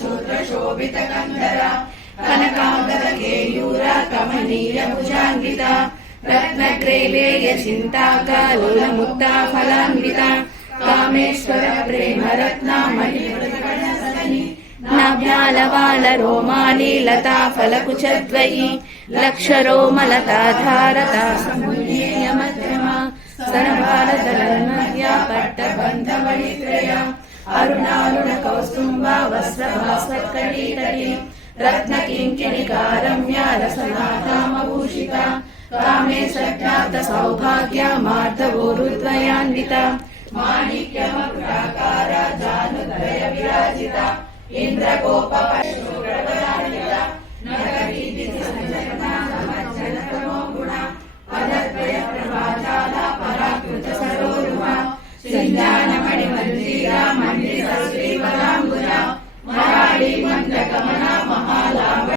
शूद्रशोभितकन्धरा कनकाम्बरकेयूरा कमनीय भुजान्विता रत्नग्रैवेय चिन्ताकालोलमुक्ता फलान्विता कामेश्वर प्रेम रत्नामणि नाभ्यालवाल रोमाली लता फलकुचद्वयी लक्षरोमलता धारता समुल्लेय मध्यमा स्तनभारतलन्मध्या पट्टबन्धवळित्रया अरुणारुण कौस्तुम्बा वस्त्रभास्वत्कटीतटी रत्नकिङ्किणिका रम्या रसनाथामभूषिता कामे सख्यात सौभाग्या मार्धवोरुद्वयान्विता माणिक्यमकुटाकारा जानुद्वय विराजिता इंद्रकोप